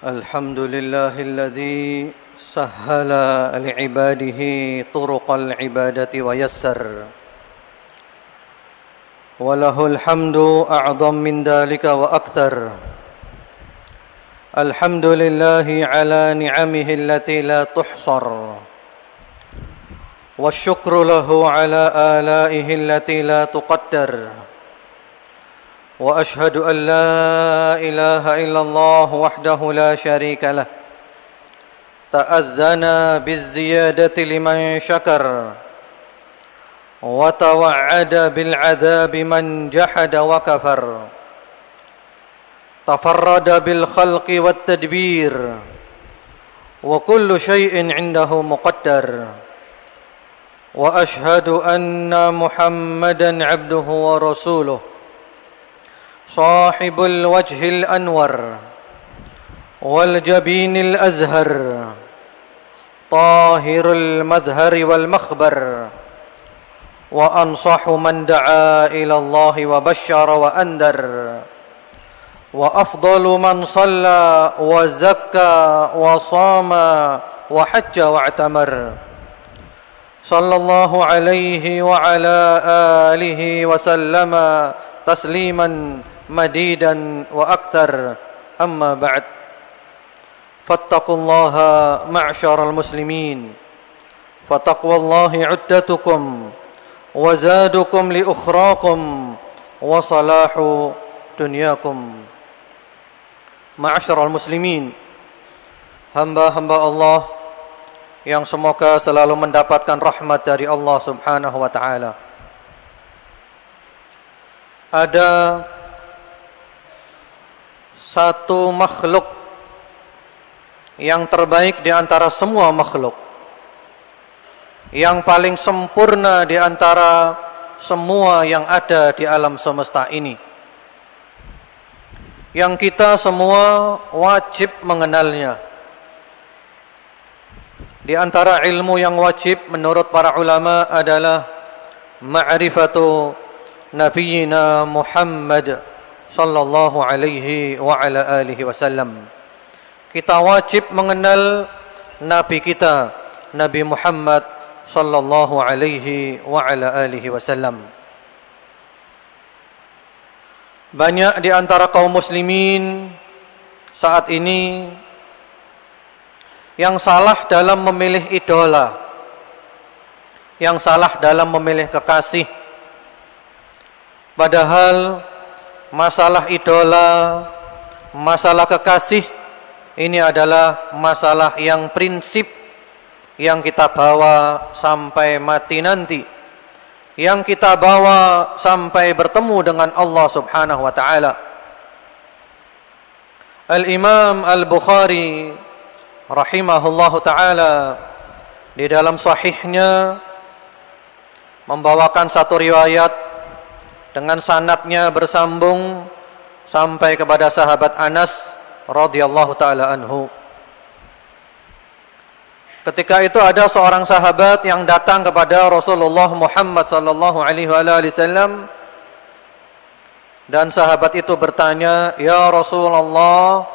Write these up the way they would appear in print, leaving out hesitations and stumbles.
الحمد لله الذي سهل لعباده طرق العبادة ويسر، وله الحمد أعظم من ذلك وأكثر. الحمد لله على نعمه التي لا تحصر، والشكر له على آلائه التي لا تقدر. وأشهد أن لا إله إلا الله وحده لا شريك له، تأذن بالزيادة لمن شكر، وتوعد بالعذاب من جحد وكفر. تفرد بالخلق والتدبير، وكل شيء عنده مقدر. وأشهد أن محمدًا عبده ورسوله، صاحب الوجه الأنور والجبين الأزهر، طاهر المظهر والمخبر، وأنصح من دعا إلى الله وبشر وأنذر، وأفضل من صلى وزكى وصام وحج واعتمر. صلى الله عليه وعلى آله وسلم تسليما مديدا وأكثر. أما بعد، فاتقوا الله معشر المسلمين، فتقوى الله عدتكم وزادكم لأخراكم وصلاح دنياكم. معشر المسlimin, hamba-hamba Allah yang semoga selalu mendapatkan rahmat dari Allah Subhanahu wa taala. Ada satu makhluk yang terbaik di antara semua makhluk, yang paling sempurna di antara semua yang ada di alam semesta ini, yang kita semua wajib mengenalnya. Di antara ilmu yang wajib menurut para ulama adalah ma'rifatu Nabiyyina Muhammad sallallahu alaihi wa ala alihi wasallam. Kita wajib mengenal Nabi kita, Nabi Muhammad sallallahu alaihi wa ala alihi wasallam. Banyak di antara kaum muslimin saat ini yang salah dalam memilih idola, yang salah dalam memilih kekasih. Padahal masalah idola, masalah kekasih ini adalah masalah yang prinsip yang kita bawa sampai mati nanti, yang kita bawa sampai bertemu dengan Allah Subhanahu wa taala. Al-Imam Al-Bukhari rahimahullahu taala di dalam sahihnya membawakan satu riwayat dengan sanadnya bersambung sampai kepada sahabat Anas radhiyallahu taala anhu. Ketika itu ada seorang sahabat yang datang kepada Rasulullah Muhammad sallallahu alaihi wasallam, dan sahabat itu bertanya, "Ya Rasulullah,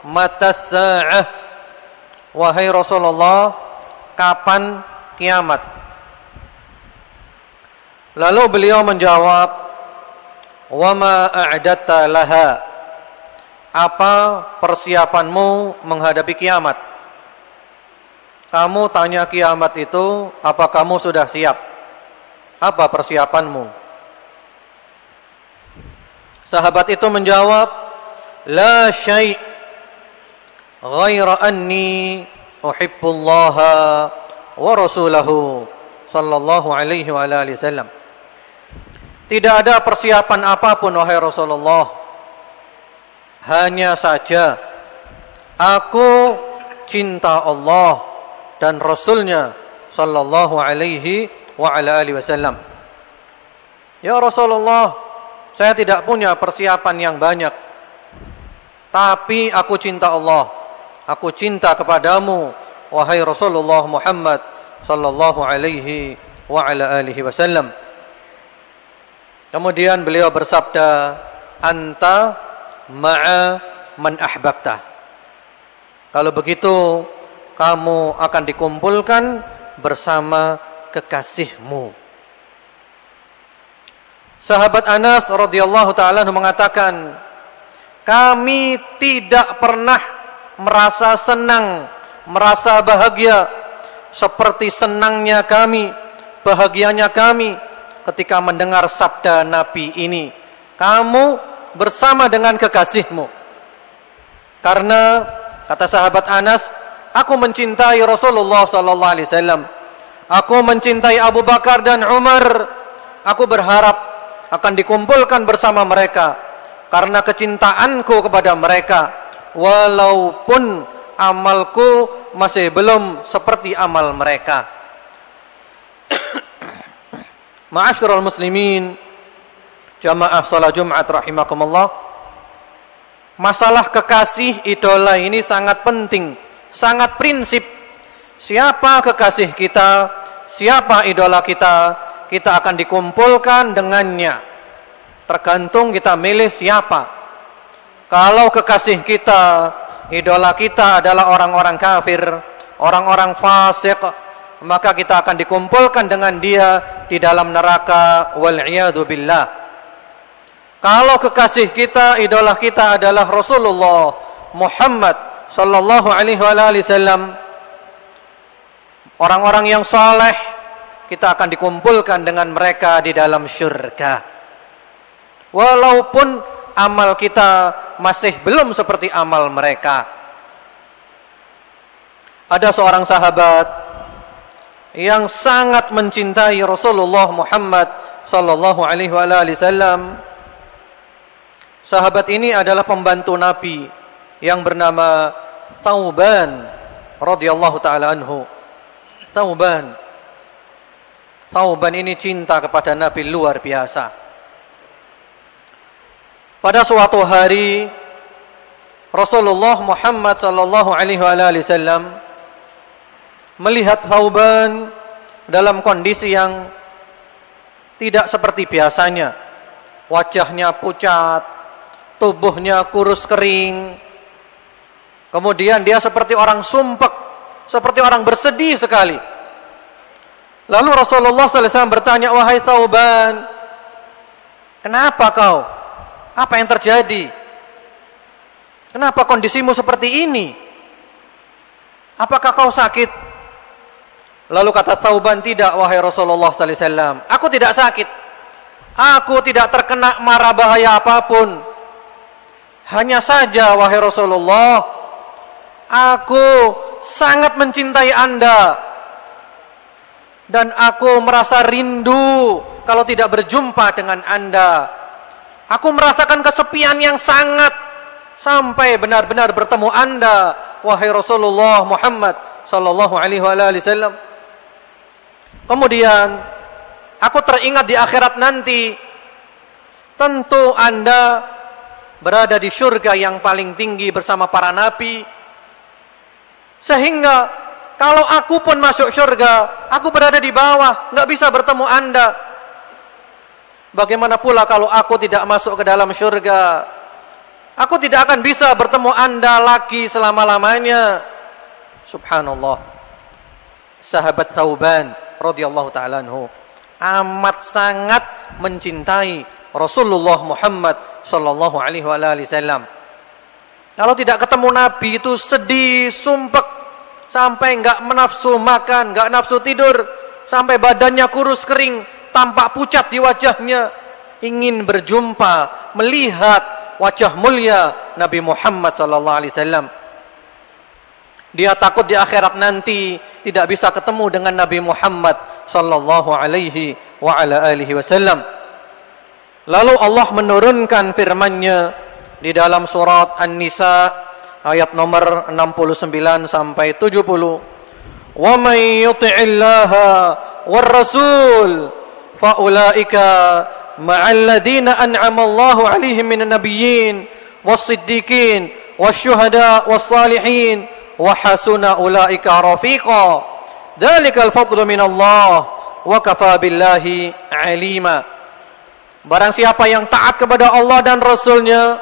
matas sa'ah?" Wahai Rasulullah, kapan kiamat? Lalu beliau menjawab, "Wa ma a'datta laha?" Apa persiapanmu menghadapi kiamat? Kamu tanya kiamat itu, apa kamu sudah siap? Apa persiapanmu? Sahabat itu menjawab, "La syai' ghaira anni uhibbullaha wa rasulahu sallallahu alaihi wa alihi wasallam." Tidak ada persiapan apapun wahai Rasulullah, hanya saja aku cinta Allah dan Rasulnya sallallahu alaihi wa ala alihi wasallam. Ya Rasulullah, saya tidak punya persiapan yang banyak, tapi aku cinta Allah, aku cinta kepadamu wahai Rasulullah Muhammad sallallahu alaihi wa ala alihi wasallam. Kemudian beliau bersabda, "Anta ma'a man ahbabta." Kalau begitu, kamu akan dikumpulkan bersama kekasihmu. Sahabat Anas radhiyallahu ta'ala mengatakan, kami tidak pernah merasa senang, merasa bahagia seperti senangnya kami, bahagianya kami ketika mendengar sabda Nabi ini. Kamu bersama dengan kekasihmu. Karena kata sahabat Anas, aku mencintai Rasulullah sallallahu alaihi wasallam. Aku mencintai Abu Bakar dan Umar. Aku berharap akan dikumpulkan bersama mereka karena kecintaanku kepada mereka, walaupun amalku masih belum seperti amal mereka. Ma'asyiral muslimin, jamaah salat Jumat rahimakumullah. Masalah kekasih idola ini sangat penting, sangat prinsip. Siapa kekasih kita, siapa idola kita, kita akan dikumpulkan dengannya. Tergantung kita milih siapa. Kalau kekasih kita, idola kita adalah orang-orang kafir, orang-orang fasik, maka kita akan dikumpulkan dengan dia di dalam neraka, wal'iyadu billah. Kalau kekasih kita, idola kita adalah Rasulullah Muhammad sallallahu alaihi wasallam, orang-orang yang saleh, kita akan dikumpulkan dengan mereka di dalam syurga. Walaupun amal kita masih belum seperti amal mereka. Ada seorang sahabat yang sangat mencintai Rasulullah Muhammad sallallahu alaihi wasallam. Sahabat ini adalah pembantu Nabi yang bernama Thauban radhiyallahu taala anhu. Thauban ini cinta kepada Nabi luar biasa. Pada suatu hari Rasulullah Muhammad sallallahu alaihi wasallam melihat Thauban dalam kondisi yang tidak seperti biasanya. Wajahnya pucat, tubuhnya kurus kering. Kemudian dia seperti orang sumpek, seperti orang bersedih sekali. Lalu Rasulullah SAW bertanya, wahai Thauban, kenapa kau? Apa yang terjadi? Kenapa kondisimu seperti ini? Apakah kau sakit? Lalu kata Thauban, tidak wahai Rasulullah SAW, aku tidak sakit. Aku tidak terkena mara bahaya apapun. Hanya saja wahai Rasulullah, aku sangat mencintai Anda. Dan aku merasa rindu kalau tidak berjumpa dengan Anda. Aku merasakan kesepian yang sangat sampai benar-benar bertemu Anda, wahai Rasulullah Muhammad sallallahu alaihi wasallam. Kemudian aku teringat di akhirat nanti, tentu Anda berada di surga yang paling tinggi bersama para nabi. Sehingga kalau aku pun masuk surga, aku berada di bawah, nggak bisa bertemu Anda. Bagaimana pula kalau aku tidak masuk ke dalam surga? Aku tidak akan bisa bertemu Anda lagi selama-lamanya. Subhanallah. Sahabat Thauban radhiyallahu ta'ala anhu amat sangat mencintai Rasulullah Muhammad sallallahu alaihi wasallam. Kalau tidak ketemu Nabi itu sedih, sumpek, sampai enggak menafsu makan, enggak nafsu tidur, sampai badannya kurus kering, tampak pucat di wajahnya, ingin berjumpa, melihat wajah mulia Nabi Muhammad sallallahu alaihi wasallam. Dia takut di akhirat nanti tidak bisa ketemu dengan Nabi Muhammad sallallahu alaihi wa ala alihi wasallam. Lalu Allah menurunkan firman-Nya di dalam surat An-Nisa ayat nomor 69 sampai 70. Wa may yuti'illaha war rasul fa ulaika ma'al ladzina an'ama Allahu 'alaihim minan nabiyyin was-siddiqin wasyuhada was-salihin wa hasuna ulaika rafiqa. Dzalikal fadlu minallah wa kafa billahi 'alima. Barang siapa yang taat kepada Allah dan Rasul-Nya,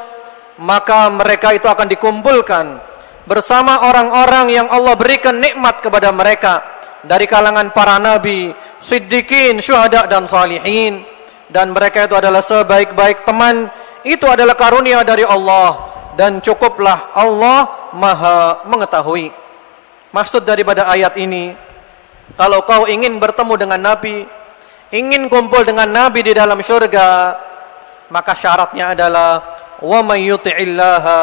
maka mereka itu akan dikumpulkan bersama orang-orang yang Allah berikan nikmat kepada mereka dari kalangan para nabi, siddiqin, syuhada dan salihin, dan mereka itu adalah sebaik-baik teman. Itu adalah karunia dari Allah, dan cukuplah Allah Maha mengetahui. Maksud daripada ayat ini, kalau kau ingin bertemu dengan Nabi, ingin kumpul dengan Nabi di dalam syurga, maka syaratnya adalah wa may yuti'illaha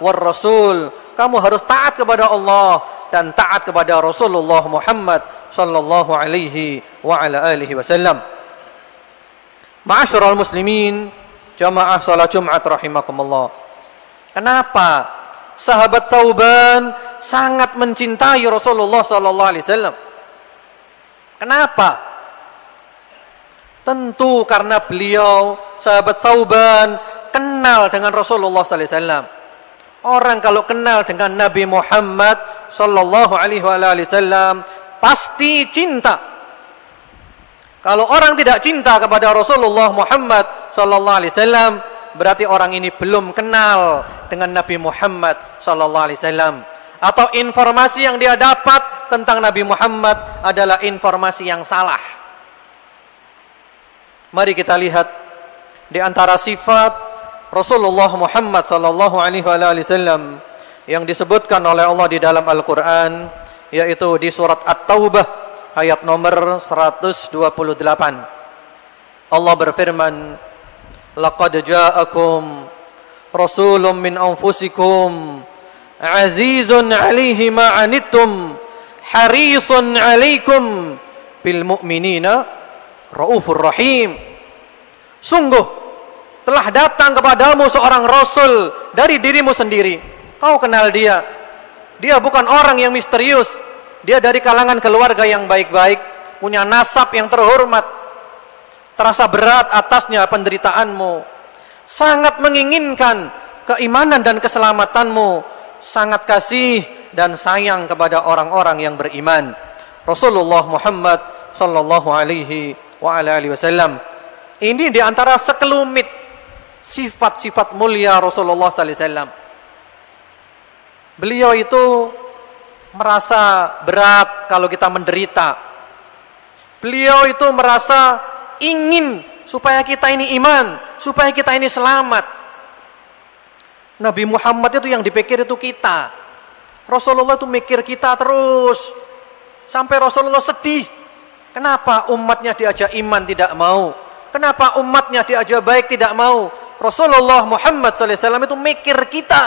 war rasul. Kamu harus taat kepada Allah dan taat kepada Rasulullah Muhammad sallallahu alaihi wa ala alihi wasallam. Ma'asyiral muslimin, jamaah salat Jumat rahimakumullah. Kenapa sahabat Thauban sangat mencintai Rasulullah sallallahu alaihi wasallam? Kenapa? Tentu karena beliau, sahabat Thauban, kenal dengan Rasulullah sallallahu alaihi wasallam. Orang kalau kenal dengan Nabi Muhammad sallallahu alaihi wasallam pasti cinta. Kalau orang tidak cinta kepada Rasulullah Muhammad sallallahu alaihi wasallam, berarti orang ini belum kenal dengan Nabi Muhammad sallallahu alaihi wasallam, atau informasi yang dia dapat tentang Nabi Muhammad adalah informasi yang salah. Mari kita lihat di antara sifat Rasulullah Muhammad sallallahu alaihi wasallam yang disebutkan oleh Allah di dalam Al-Qur'an, yaitu di surat At-Taubah ayat nomor 128. Allah berfirman, laqad ja'akum rasulun min anfusikum azizun 'alaihi ma 'anittum harisun 'alaikum bil mu'minina raufur rahim. Sungguh telah datang kepadamu seorang rasul dari dirimu sendiri. Kau kenal dia. Dia bukan orang yang misterius. Dia dari kalangan keluarga yang baik-baik, punya nasab yang terhormat. Terasa berat atasnya penderitaanmu. Sangat menginginkan keimanan dan keselamatanmu. Sangat kasih dan sayang kepada orang-orang yang beriman. Rasulullah Muhammad sallallahu alaihi wasallam. Ini di antara sekelumit sifat-sifat mulia Rasulullah sallallahu alaihi wasallam. Beliau itu merasa berat kalau kita menderita. Beliau itu merasa ingin supaya kita ini iman, supaya kita ini selamat. Nabi Muhammad itu yang dipikir itu kita. Rasulullah itu mikir kita terus. Sampai Rasulullah sedih. Kenapa umatnya diajak iman tidak mau? Kenapa umatnya diajak baik tidak mau? Rasulullah Muhammad sallallahu alaihi wasallam itu mikir kita.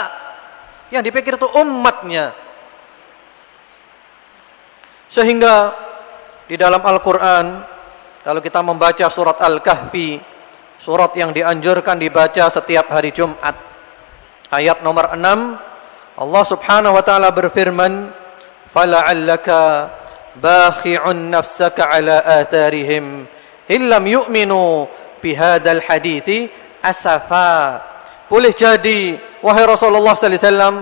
Yang dipikir itu umatnya. Sehingga di dalam Al-Quran, kalau kita membaca surat Al-Kahfi, surat yang dianjurkan dibaca setiap hari Jumat, ayat nomor 6, Allah subhanahu wa ta'ala berfirman, fala'allaka bakhi'un nafsaka ala atharihim illam yu'minu bihadal hadithi asafa. Boleh jadi, wahai Rasulullah sallallahu alaihi wasallam,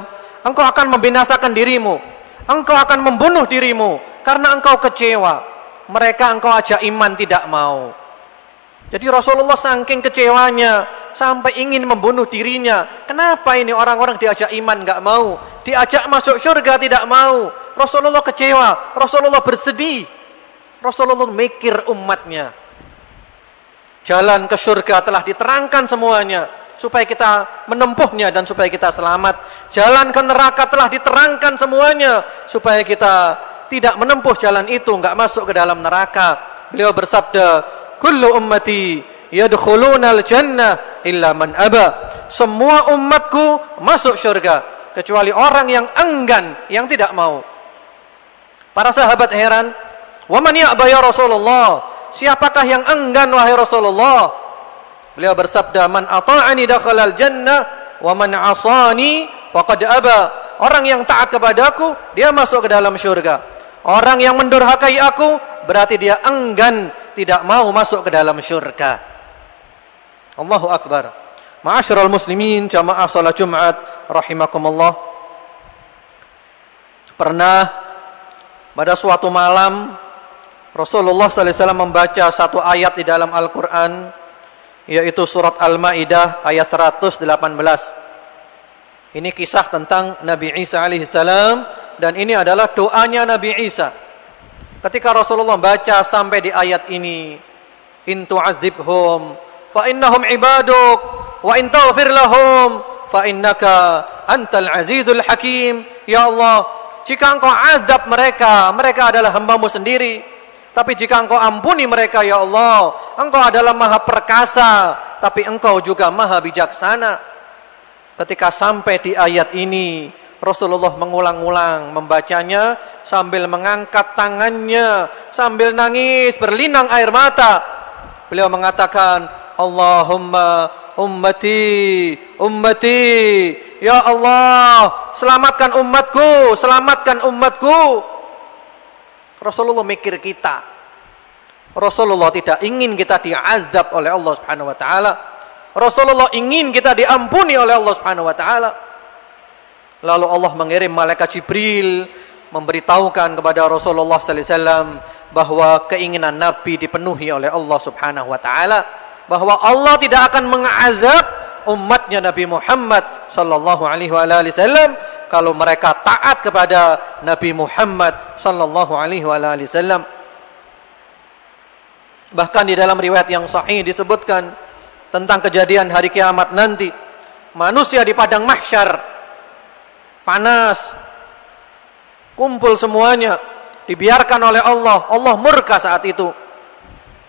engkau akan membinasakan dirimu, engkau akan membunuh dirimu karena engkau kecewa. Mereka engkau ajak iman tidak mau. Jadi Rasulullah saking kecewanya sampai ingin membunuh dirinya. Kenapa ini orang-orang diajak iman enggak mau, diajak masuk surga tidak mau? Rasulullah kecewa, Rasulullah bersedih. Rasulullah mikir umatnya. Jalan ke surga telah diterangkan semuanya supaya kita menempuhnya dan supaya kita selamat. Jalan ke neraka telah diterangkan semuanya supaya kita tidak menempuh jalan itu, enggak masuk ke dalam neraka. Beliau bersabda, kullu ummati yadkhulunal jannah illa man aba. Semua umatku masuk surga kecuali orang yang enggan, yang tidak mau. Para sahabat heran, wa man ya'ba ya Rasulullah? Siapakah yang enggan wahai Rasulullah? Beliau bersabda, man ata'ani dakhalal jannah wa man 'asani faqad aba. Orang yang taat kepadaku, dia masuk ke dalam surga. Orang yang mendurhakai aku, berarti dia enggan, tidak mau masuk ke dalam surga. Allahu akbar. Ma'asyiral muslimin, jamaah salat Jumat rahimakumullah. Pernah pada suatu malam Rasulullah sallallahu alaihi wasallam membaca satu ayat di dalam Al-Qur'an, yaitu surat Al-Maidah ayat 118. Ini kisah tentang Nabi Isa alaihissalam, dan ini adalah doanya Nabi Isa. Ketika Rasulullah baca sampai di ayat ini, in tu'adzibhum fa innahum ibaduk wa in taghfir lahum fa innaka antal azizul hakim. Ya Allah, jika engkau azab mereka, mereka adalah hamba-Mu sendiri. Tapi jika engkau ampuni mereka, ya Allah, engkau adalah maha perkasa, tapi engkau juga maha bijaksana. Ketika sampai di ayat ini, Rasulullah mengulang-ulang membacanya sambil mengangkat tangannya, sambil nangis, berlinang air mata. Beliau mengatakan, Allahumma ummati, ummati. Ya Allah, selamatkan umatku, selamatkan umatku. Rasulullah mikir kita. Rasulullah tidak ingin kita diazab oleh Allah Subhanahu wa taala. Rasulullah ingin kita diampuni oleh Allah Subhanahu wa taala. Lalu Allah mengirim malaikat Jibril memberitahukan kepada Rasulullah sallallahu alaihi wasallam bahwa keinginan Nabi dipenuhi oleh Allah Subhanahu wa taala, bahwa Allah tidak akan mengazab umatnya Nabi Muhammad sallallahu alaihi wasallam kalau mereka taat kepada Nabi Muhammad sallallahu alaihi wasallam. Bahkan di dalam riwayat yang sahih disebutkan tentang kejadian hari kiamat nanti, manusia di padang mahsyar panas, kumpul semuanya, dibiarkan oleh Allah. Allah murka saat itu.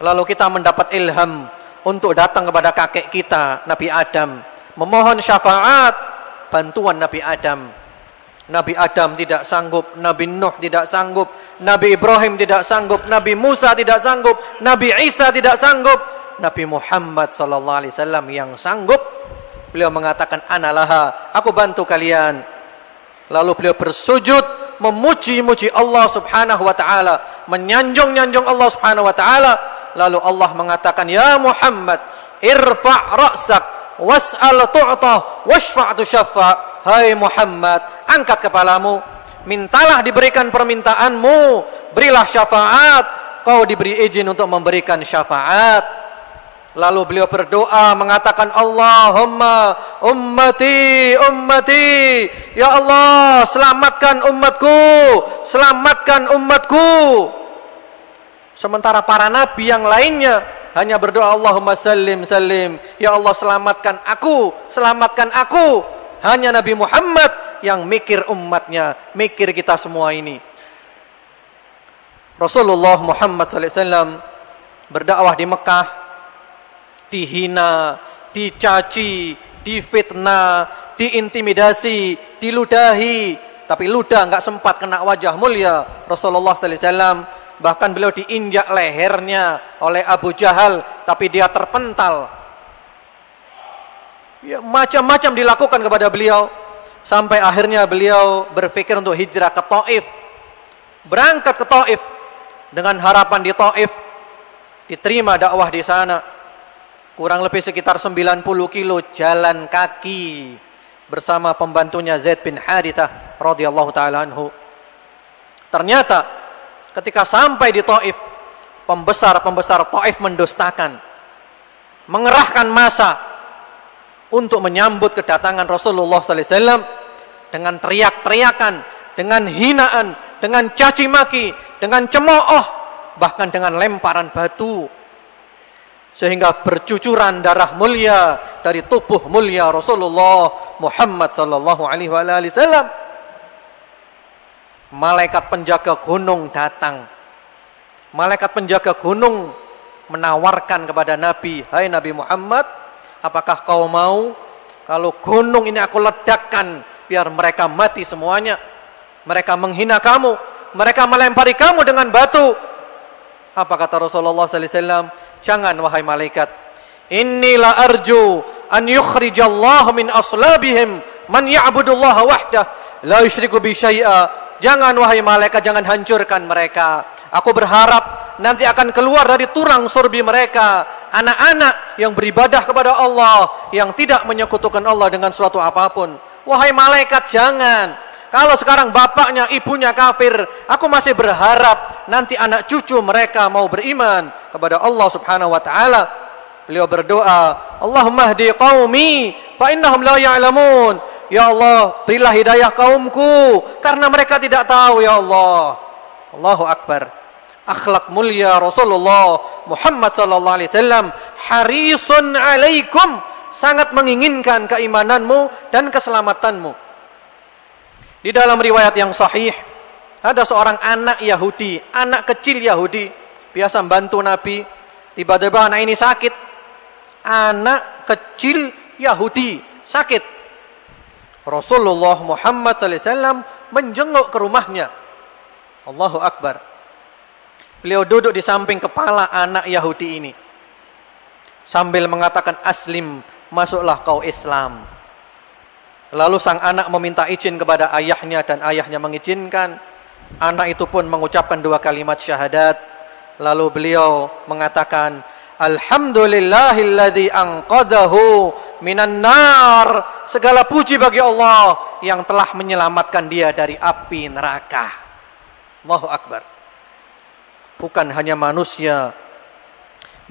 Lalu kita mendapat ilham untuk datang kepada kakek kita, Nabi Adam, memohon syafaat, bantuan Nabi Adam. Nabi Adam tidak sanggup, Nabi Nuh tidak sanggup, Nabi Ibrahim tidak sanggup, Nabi Musa tidak sanggup, Nabi Isa tidak sanggup. Nabi Muhammad sallallahu alaihi wasallam yang sanggup. Beliau mengatakan, analaha, aku bantu kalian. Lalu beliau bersujud memuji-muji Allah Subhanahu wa taala, menyanjung-nyanjung Allah Subhanahu wa taala. Lalu Allah mengatakan, ya Muhammad, irfa' ra'sak was'al tu'ta washfa' tushaffa. Hai Muhammad, angkat kepalamu, mintalah diberikan permintaanmu, berilah syafaat, kau diberi izin untuk memberikan syafaat. Lalu beliau berdoa mengatakan, Allahumma ummati, ummati. Ya Allah, selamatkan umatku, selamatkan umatku. Sementara para nabi yang lainnya hanya berdoa, Allahumma sallim, sallim. Ya Allah, selamatkan aku, selamatkan aku. Hanya Nabi Muhammad yang mikir umatnya, mikir kita semua ini. Rasulullah Muhammad SAW berdakwah di Mekah, dihina, dicaci, difitnah, diintimidasi, diludahi. Tapi ludah enggak sempat kena wajah mulia Rasulullah sallallahu alaihi wasallam. Bahkan beliau diinjak lehernya oleh Abu Jahal, tapi dia terpental. Ya, macam-macam dilakukan kepada beliau, sampai akhirnya beliau berpikir untuk hijrah ke Taif. Berangkat ke Taif dengan harapan di Taif diterima dakwah di sana. Kurang lebih sekitar 90 kilo jalan kaki bersama pembantunya Zaid bin Harithah radhiyallahu taala anhu. Ternyata ketika sampai di Taif, pembesar-pembesar Taif mendustakan, mengerahkan massa untuk menyambut kedatangan Rasulullah sallallahu alaihi wasallam dengan teriak-teriakan, dengan hinaan, dengan caci maki, dengan cemooh, bahkan dengan lemparan batu. Sehingga bercucuran darah mulia dari tubuh mulia Rasulullah Muhammad sallallahu alaihi wasallam. Malaikat penjaga gunung datang. Malaikat penjaga gunung menawarkan kepada Nabi, hai Nabi Muhammad, apakah kau mau kalau gunung ini aku ledakkan biar mereka mati semuanya? Mereka menghina kamu, mereka melempari kamu dengan batu. Apa kata Rasulullah sallallahu alaihi wasallam? Jangan wahai malaikat. Inni la arju an yukhrijallahu min aslabihim man ya'budullaha wahdah la yusyriku bi syai'a. Jangan wahai malaikat, jangan hancurkan mereka. Aku berharap nanti akan keluar dari tulang surbi mereka anak-anak yang beribadah kepada Allah, yang tidak menyekutukan Allah dengan suatu apapun. Wahai malaikat, jangan. Kalau sekarang bapaknya, ibunya kafir, aku masih berharap nanti anak cucu mereka mau beriman kepada Allah Subhanahu wa taala. Beliau berdoa, Allahumma hdi qaumi fa innahum la ya'lamun. Ya Allah, berilah hidayah kaumku karena mereka tidak tahu ya Allah. Allahu Akbar. Akhlak mulia Rasulullah Muhammad sallallahu alaihi wasallam, harisun alaikum, sangat menginginkan keimananmu dan keselamatanmu. Di dalam riwayat yang sahih, ada seorang anak Yahudi, anak kecil Yahudi, biasa membantu Nabi. Tiba-tiba anak ini sakit. Anak kecil Yahudi sakit. Rasulullah Muhammad sallallahu alaihi wasallam menjenguk ke rumahnya. Allahu Akbar. Beliau duduk di samping kepala anak Yahudi ini sambil mengatakan, aslim, masuklah kau Islam. Lalu sang anak meminta izin kepada ayahnya dan ayahnya mengizinkan. Anak itu pun mengucapkan 2 kalimat syahadat. Lalu beliau mengatakan, alhamdulillahilladzi anqadhahu minan nar. Segala puji bagi Allah yang telah menyelamatkan dia dari api neraka. Allahu Akbar. Bukan hanya manusia.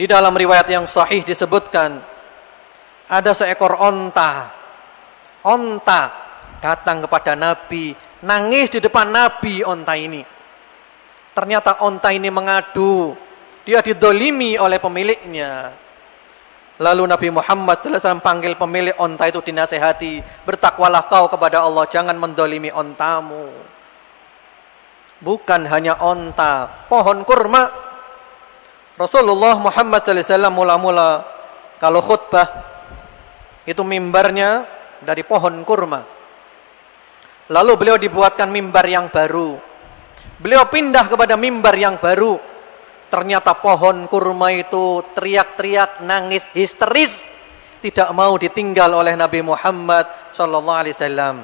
Di dalam riwayat yang sahih disebutkan, ada seekor onta. Onta datang kepada Nabi, nangis di depan Nabi onta ini. Ternyata onta ini mengadu, dia didolimi oleh pemiliknya. Lalu Nabi Muhammad SAW panggil pemilik onta itu, dinasehati, bertakwalah kau kepada Allah, jangan mendolimi ontamu. Bukan hanya onta, pohon kurma. Rasulullah Muhammad SAW mula-mula kalau khutbah itu mimbarnya dari pohon kurma. Lalu beliau dibuatkan mimbar yang baru. Beliau pindah kepada mimbar yang baru. Ternyata pohon kurma itu teriak-teriak, nangis histeris, tidak mau ditinggal oleh Nabi Muhammad SAW.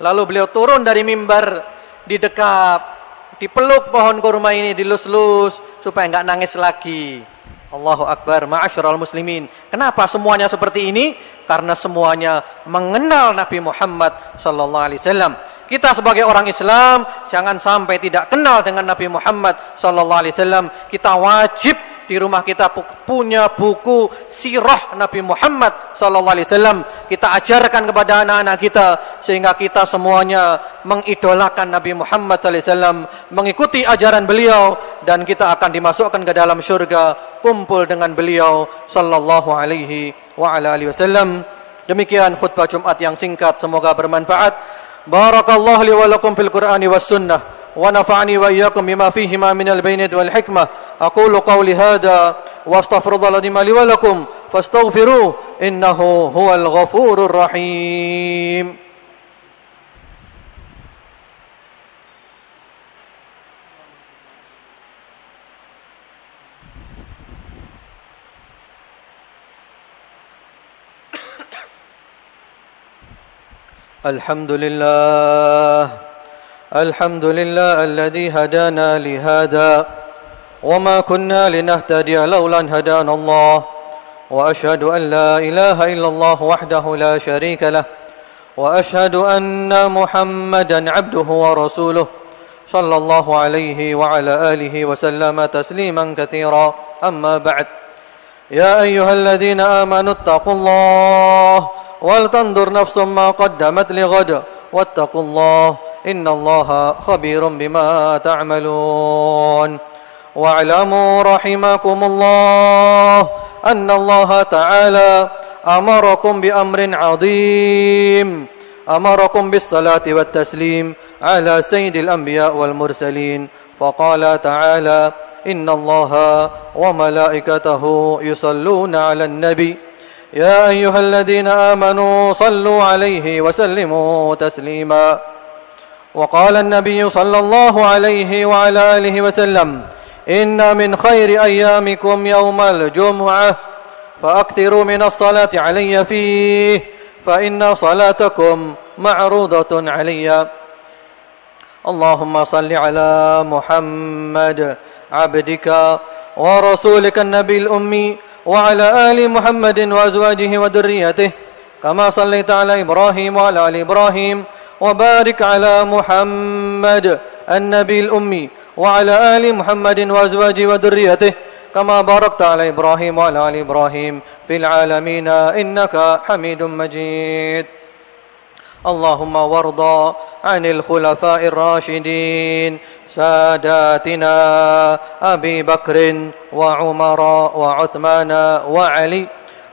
Lalu beliau turun dari mimbar, didekap, dipeluk pohon kurma ini, dilus-lus supaya enggak nangis lagi. Allahu Akbar, ma'asyiral muslimin. Kenapa semuanya seperti ini? Karena semuanya mengenal Nabi Muhammad SAW. Kita sebagai orang Islam jangan sampai tidak kenal dengan Nabi Muhammad SAW. Kita wajib di rumah kita punya buku sirah Nabi Muhammad SAW. Kita ajarkan kepada anak-anak kita sehingga kita semuanya mengidolakan Nabi Muhammad SAW, mengikuti ajaran beliau, dan kita akan dimasukkan ke dalam syurga kumpul dengan beliau sallallahu alaihi wa ala alihi wasallam. Demikian khutbah Jumat yang singkat, semoga bermanfaat. Barakallahu li wa lakum fil Qur'ani was sunnah wa nafa'ani wa iyyakum bima fihima minal bayyinati wal hikmah. Aqulu qawli hadha wa astaghfirullaha li wa lakum fastaghfiruhu innahu huwal ghafurur rahim. الحمد لله الذي هدانا لهذا وما كنا لنهتدي لولا أن هدانا الله وأشهد أن لا إله إلا الله وحده لا شريك له وأشهد أن محمدا عبده ورسوله صلى الله عليه وعلى آله وسلم تسليما كثيرا أما بعد يا أيها الذين آمنوا اتقوا الله ولتنظر نفس ما قدمت لغد واتقوا الله إن الله خبير بما تعملون واعلموا رحمكم الله أن الله تعالى أمركم بأمر عظيم أمركم بالصلاة والتسليم على سيد الأنبياء والمرسلين فقال تعالى إن الله وملائكته يصلون على النبي يا أيها الذين آمنوا صلوا عليه وسلموا تسليما وقال النبي صلى الله عليه وعلى آله وسلم إن من خير أيامكم يوم الجمعة فأكثروا من الصلاة علي فيه فإن صلاتكم معروضة علي اللهم صل على محمد عبدك ورسولك النبي الأمي وعلى آل محمد وأزواجه وذريته كما صليت على إبراهيم وعلى آل إبراهيم وبارك على محمد النبي الأمي وعلى آل محمد وأزواجه وذريته كما باركت على إبراهيم وعلى آل إبراهيم في العالمين إنك حميد مجيد اللهم وارض عن الخلفاء الراشدين ساداتنا أبي بكر وعمر وعثمان وعلي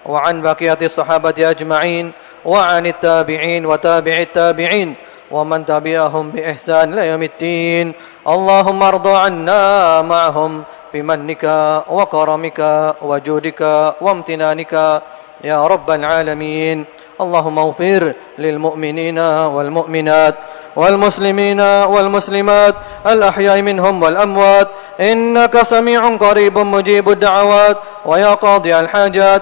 وعن بقية الصحابة أجمعين وعن التابعين وتابع التابعين ومن تبعهم بإحسان إلى يوم الدين. اللهم ارض عنا معهم بمنك وكرمك وجودك وامتنانك يا رب العالمين. اللهم اغفر للمؤمنين والمؤمنات والمسلمين والمسلمات الأحياء منهم والأموات إنك سميع قريب مجيب الدعوات ويا قاضي الحاجات.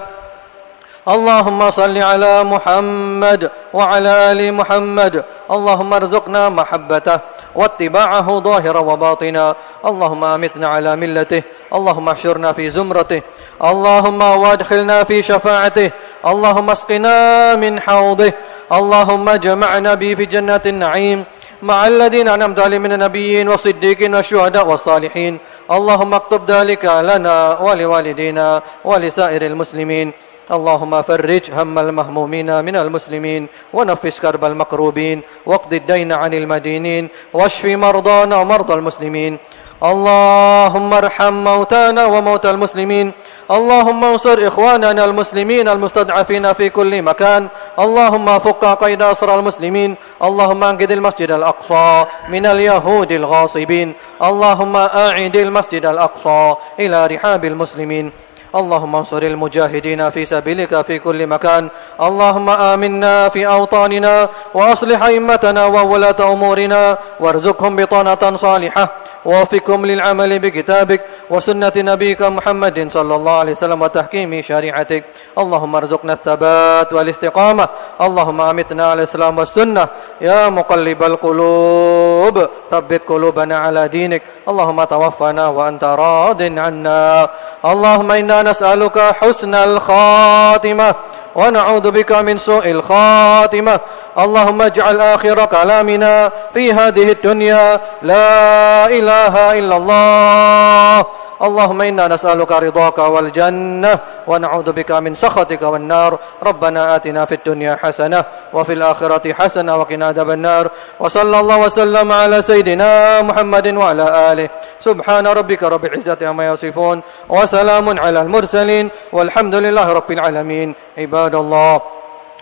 اللهم صل على محمد وعلى آل محمد. اللهم ارزقنا محبته واتباعه ظاهرا وباطنا. اللهم أمتنا على ملته. اللهم احشرنا في زمرته. اللهم وادخلنا في شفاعته. اللهم اسقنا من حوضه. اللهم جمعنا به في جنات النعيم مع الذين أنعمت عليهم من النبيين والصديقين والشهداء والصالحين. اللهم اكتب ذلك لنا ولوالدينا ولسائر المسلمين. اللهم فرج هم المهمومين من المسلمين ونفس كرب المكروبين واقض الدين عن المدينين واشف مرضانا ومرضى المسلمين. اللهم ارحم موتانا وموتى المسلمين. اللهم انصر إخواننا المسلمين المستضعفين في كل مكان. اللهم فك قيد أسرى المسلمين. اللهم انقذ المسجد الأقصى من اليهود الغاصبين. اللهم أعد المسجد الأقصى إلى رحاب المسلمين. اللهم انصر المجاهدين في سبيلك في كل مكان. اللهم آمنا في أوطاننا وأصلح أئمتنا وولاة أمورنا وارزقهم بطانة صالحة ووفقهم للعمل بكتابك وسنة نبيك محمد صلى الله عليه وسلم وتحكيم شريعتك. اللهم ارزقنا الثبات والاستقامة. اللهم أمتنا على الإسلام والسنة يا مقلب القلوب ثبت قلوبنا على دينك. اللهم توفنا وأنت راض عنا. اللهم إنا نسألك حسن الخاتمة ونعوذ بك من سوء الخاتمة. اللهم اجعل آخر كلامنا في هذه الدنيا لا إله إلا الله. اللهم إنا نسألك رضاك والجنة ونعوذ بك من سخطك والنار. ربنا آتنا في الدنيا حسنة وفي الآخرة حسنة وقنا عذاب النار. وصلى الله وسلم على سيدنا محمد وعلى آله. سبحان ربك رب العزة عما يصفون وسلام على المرسلين والحمد لله رب العالمين. عباد الله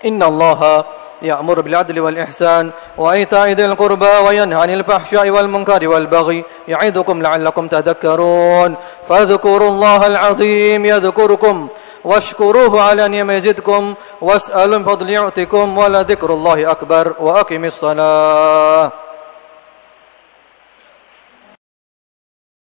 إن الله يأمر بالعدل والإحسان وإيتاء ذي القربى وينهى عن الفحشاء والمنكر والبغي يعظكم لعلكم تذكرون. فاذكروا الله العظيم يذكركم واشكروه على أن يزدكم واسألوا من فضل يعطكم ولذكر الله أكبر. وأقم الصلاة.